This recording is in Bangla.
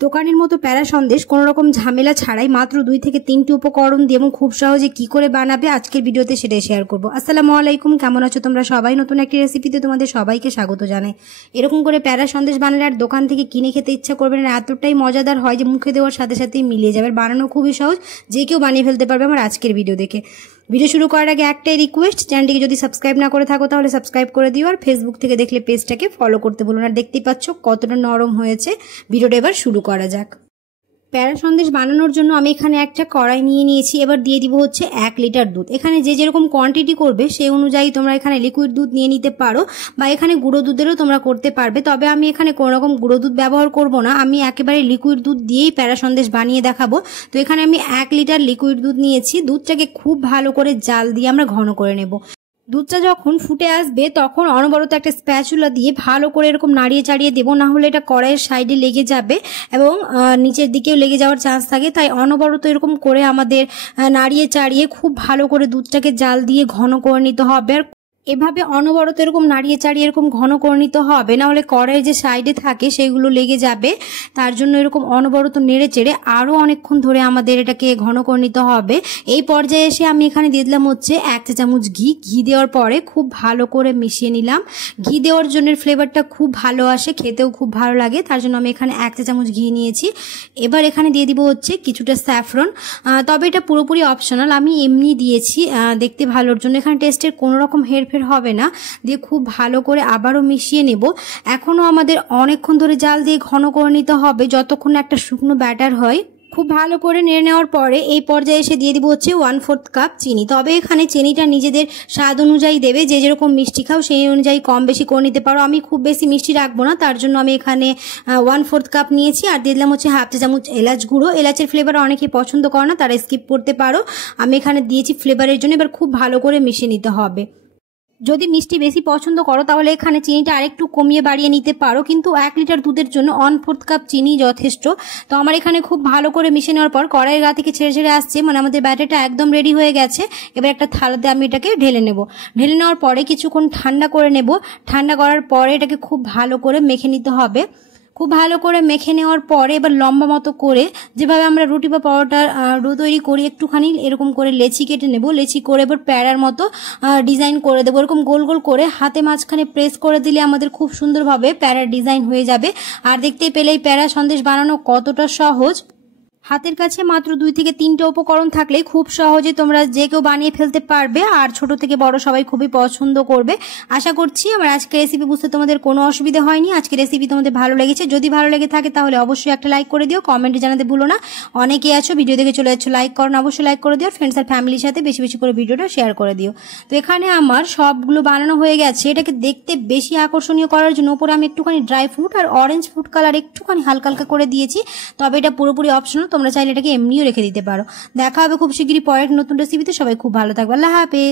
দোকানের মতো প্যারা সন্দেশ কোনো রকম ঝামেলা ছাড়াই মাত্র 2 থেকে 3টি উপকরণ দিয়ে এবং খুব সহজে কি করে বানাবে আজকের ভিডিওতে সেটাই শেয়ার করব। আসসালামু আলাইকুম, কেমন আছো তোমরা সবাই? নতুন একটি রেসিপিতে তোমাদের সবাইকে স্বাগত জানাই। এরকম করে প্যারা সন্দেশ বানালে আর দোকান থেকে কিনে খেতে ইচ্ছা করবে না, এতটাই মজাদার হয় যে মুখে দেওয়ার সাথে সাথেই মিলিয়ে যাবে। বানানো খুবই সহজ, যে কেউ বানিয়ে ফেলতে পারবে আমার আজকের ভিডিও দেখে। ভিডিও শুরু করার আগে একটাই রিকোয়েস্ট, চ্যানেলটিকে যদি সাবস্ক্রাইব না করে থাকো তাহলে সাবস্ক্রাইব করে দিও, আর ফেসবুক থেকে দেখলে পেজটাকে ফলো করতে বলুন। আর দেখতেই পাচ্ছ কতটা নরম হয়েছে। ভিডিওটা এবার শুরু করা যাক। প্যারা সন্দেশ বানানোর জন্য আমি এখানে একটা কড়াই নিয়ে নিয়েছি। এবার দিয়ে দিব হচ্ছে 1 লিটার দুধ। এখানে যে যেরকম কোয়ান্টিটি করবে সেই অনুযায়ী তোমরা এখানে লিকুইড দুধ নিয়ে নিতে পারো, বা এখানে গুঁড়ো দুধেরও তোমরা করতে পারবে। তবে আমি এখানে কোনো রকম গুঁড়ো দুধ ব্যবহার করব না, আমি একেবারে লিকুইড দুধ দিয়েই প্যারা সন্দেশ বানিয়ে দেখাবো। তো এখানে আমি 1 লিটার লিকুইড দুধ নিয়েছি। দুধটাকে খুব ভালো করে জাল দিয়ে আমরা ঘন করে নেব। দুধটা যখন ফুটে আসবে তখন অনবরত একটা স্প্যাচুলা দিয়ে ভালো করে এরকম নাড়িয়ে চাড়িয়ে দেবো, না হলে এটা কড়াইয়ের সাইডে লেগে যাবে এবং নিচের দিকেও লেগে যাওয়ার চান্স থাকে। তাই অনবরত এরকম করে আমাদের নাড়িয়ে চাড়িয়ে খুব ভালো করে দুধটাকে জাল দিয়ে ঘন করে নিতে হবে। আর এভাবে অনবরত এরকম নাড়িয়ে চাড়িয়ে এরকম ঘন করে নিতে হবে, না হলে কড়াইয়ের যে সাইডে থাকে সেগুলো লেগে যাবে। তার জন্য এরকম অনবরত নেড়ে চেড়ে আরও অনেকক্ষণ ধরে আমাদের এটাকে ঘন করে নিতে হবে। এই পর্যায়ে এসে আমি এখানে দিয়ে দিলাম হচ্ছে 1 চা চামচ ঘি। ঘি দেওয়ার পরে খুব ভালো করে মিশিয়ে নিলাম। ঘি দেওয়ার জন্য ফ্লেভারটা খুব ভালো আসে, খেতেও খুব ভালো লাগে, তার জন্য আমি এখানে 1 চা চামচ ঘি নিয়েছি। এবার এখানে দিয়ে দিব হচ্ছে কিছুটা স্যাফরন, তবে এটা পুরোপুরি অপশনাল, আমি এমনি দিয়েছি দেখতে ভালোর জন্য। এখানে টেস্টের কোনো রকম হেরফের হবে না। দিয়ে খুব ভালো করে আবারও মিশিয়ে নেব। এখনো আমাদের অনেকক্ষণ ধরে জাল দিয়ে ঘন করে নিতে হবে, যতক্ষণ একটা শুকনো ব্যাটার হয়। খুব ভালো করে নেড়ে নেওয়ার পরে এই পর্যায়ে এসে দিয়ে দিব হচ্ছে 1/4 কাপ চিনি। তবে এখানে চিনিটা নিজেদের স্বাদ অনুযায়ী দেবে, যে যেরকম মিষ্টি খাও সেই অনুযায়ী কম বেশি করে নিতে পারো। আমি খুব বেশি মিষ্টি রাখবো না, তার জন্য আমি এখানে 1/4 কাপ নিয়েছি। আর দিয়ে দিলাম হচ্ছে 1/2 চা চামচ এলাচ গুঁড়ো। এলাচের ফ্লেভার অনেকেই পছন্দ করে না, তারা স্কিপ করতে পারো। আমি এখানে দিয়েছি ফ্লেভারের জন্য। এবার খুব ভালো করে মিশিয়ে নিতে হবে। যদি মিষ্টি বেশি পছন্দ করো তাহলে এখানে চিনিটা আরেকটু কমিয়ে বাড়িয়ে নিতে পারো, কিন্তু 1 লিটার দুধের জন্য 1/4 কাপ চিনি যথেষ্ট। তো আমার এখানে খুব ভালো করে মিশিয়ে নেওয়ার পর কড়াইয়ের গা থেকে ছেড়ে ছেড়ে আসছে, মানে আমাদের ব্যাটারটা একদম রেডি হয়ে গেছে। এবার একটা থালাতে আমি এটাকে ঢেলে নেব। ঢেলে নেওয়ার পরে কিছুক্ষণ ঠান্ডা করে নেব। ঠান্ডা করার পরে এটাকে খুব ভালো করে মেখে নিতে হবে। খুব ভালো করে মেখে নেওয়ার পরে এবার লম্বা মতো করে, যেভাবে আমরা রুটি বা পরোটার ডো তৈরি করি, একটুখানি এরকম করে লেচি কেটে নেব। লেচি করে এবার প্যারার মতো ডিজাইন করে দেবো। এরকম গোল গোল করে হাতে মাঝখানে প্রেস করে দিলে আমাদের খুব সুন্দরভাবে প্যারার ডিজাইন হয়ে যাবে। আর দেখতেই পেলেই প্যারা সন্দেশ বানানো কতটা সহজ। হাতের কাছে মাত্র 2 থেকে 3টা উপকরণ থাকলেই খুব সহজে তোমরা যে কেউ বানিয়ে ফেলতে পারবে, আর ছোট থেকে বড় সবাই খুবই পছন্দ করবে। আশা করছি আমার আজকের রেসিপি বুঝতে তোমাদের কোনো অসুবিধা হয়নি। আজকের রেসিপি তোমাদের ভালো লেগেছে। যদি ভালো লেগে থাকে তাহলে অবশ্যই একটা লাইক করে দিও, কমেন্টে জানাতে ভুলো না। অনেকেই আছো ভিডিও দেখে চলে যাচ্ছ, লাইক করো না, অবশ্যই লাইক করে দিও। ফ্রেন্ডস আর ফ্যামিলির সাথে বেশি বেশি করে ভিডিওটা শেয়ার করে দিও। তো এখানে আমার সবগুলো বানানো হয়ে গেছে। এটাকে দেখতে বেশি আকর্ষণীয় করার জন্য উপরে আমি একটুখানি ড্রাই ফ্রুট আর অরেঞ্জ ফুড কালার একটুখানি হালকা হালকা করে দিয়েছি। তবে এটা পুরোপুরি অপশনাল, তোমরা চাইলে এটাকে এমনিও রেখে দিতে পারো। দেখা হবে খুব শিগগিরই পরের নতুন রেসিপিতে। সবাই খুব ভালো থাকবে। আল্লাহ হাফেজ।